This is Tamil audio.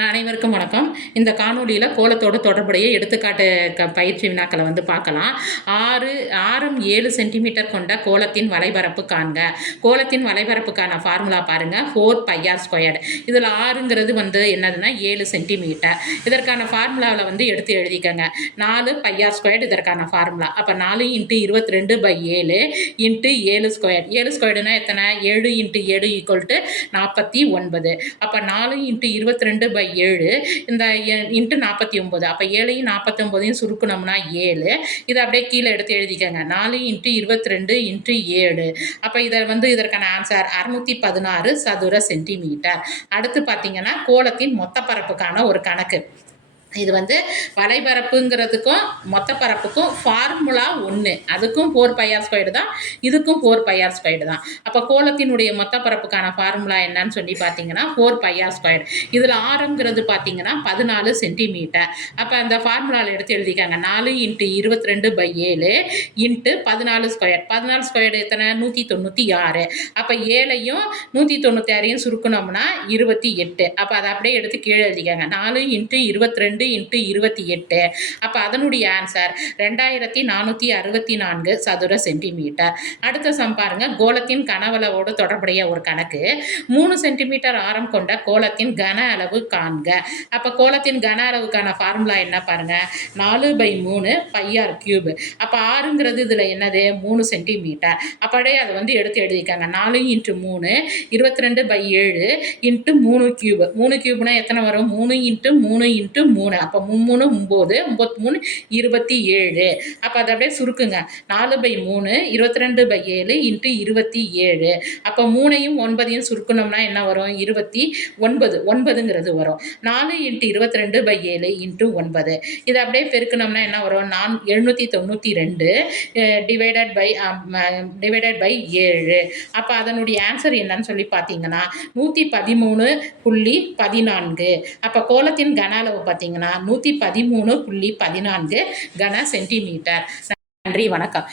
அனைவருக்கும் வணக்கம். இந்த காணொலியில் கோலத்தோடு தொடர்புடைய எடுத்துக்காட்டு பயிற்சி வினாக்களை பார்க்கலாம். ஆரம் 7 சென்டிமீட்டர் கொண்ட கோலத்தின் வலைபரப்பு காண்க. கோலத்தின் வலைபரப்புக்கான ஃபார்முலா பாருங்கள், 4πr². இதில் ஆறுங்கிறது என்னதுன்னா 7 சென்டிமீட்டர். இதற்கான ஃபார்முலாவில் எடுத்து எழுதிக்கங்க. 4πr² இதற்கான ஃபார்முலா. அப்போ 4 × 22/7 × 7². 7² எத்தனை? 7 × 7 = 49. அப்போ 4 × 22/7 இந்த இன்ட்டு 49. அப்போ 7ஐயும் 49ஐயும் சுருக்கணும்னா 7. இதை அப்படியே கீழே எடுத்து எழுதிக்கங்க. 4 × 22 × 7. அப்போ இதை இதற்கான ஆன்சர் 616 சதுர சென்டிமீட்டர். அடுத்து பார்த்தீங்கன்னா கோலத்தின் மொத்த பரப்புக்கான ஒரு கணக்கு. இது வலைபரப்புங்கிறதுக்கும் மொத்த பரப்புக்கும் ஃபார்முலா ஒன்று. அதுக்கும் 4πr² தான், இதுக்கும் 4πr² தான். அப்போ கோலத்தினுடைய மொத்த பரப்புக்கான ஃபார்முலா என்னன்னு சொல்லி பார்த்தீங்கன்னா 4πr². இதில் ஆரங்கிறது பார்த்தீங்கன்னா 14 சென்டிமீட்டர். அப்போ அந்த ஃபார்முலாவில் எடுத்து எழுதிக்காங்க. 4 × 22/7 × 14². 14² எத்தனை? 196. அப்போ 7ஐயும் 196ஐயும் சுருக்கணும்னா 28. அப்போ அதை அப்படியே எடுத்து கீழே எழுதிக்காங்க. 4 × 22 × 28. அப்போ அதனுடைய ஆன்சர் 2464 சதுர சென்டிமீட்டர். அடுத்த சம் பாருங்க. கோலத்தின் கனவளவோடு தொடர்புடைய ஒரு கணக்கு. 3 சென்டிமீட்டர் ஆரம் கொண்ட கோலத்தின் கன அளவு காண்க. அப்போ கோலத்தின் கன அளவுக்கான ஃபார்முலா என்ன பாருங்க, 4/3 πr³. அப்போ ஆறுங்கிறது இதில் என்னது? 3 சென்டிமீட்டர். அப்படியே அதை எடுத்து எழுதிக்காங்க. 4 × 3 22/7 × 3³ 3³ எத்தனை வரும்? 3 × 3 × 3. அப்போ 3 9, 9 27. அப்போ அதை அப்படியே சுருக்குங்க. 4/3 22/7 × 27. அப்போ 3ஐயும் 9ஐயும் சுருக்கணும்னா என்ன வரும்? 29. 9ங்கிறது வரும். 4 × 22/7 × 9. இதை அப்படியே பெருக்கணும்னா என்ன வரும்? 792 டிவைடட் பை 7. அப்போ அதனுடைய ஆன்சர் என்னன்னு சொல்லி பார்த்தீங்கன்னா 113.14. அப்போ கோலத்தின் கன அளவு பார்த்தீங்கன்னா 113.14 கன சென்டிமீட்டர். நன்றி, வணக்கம்.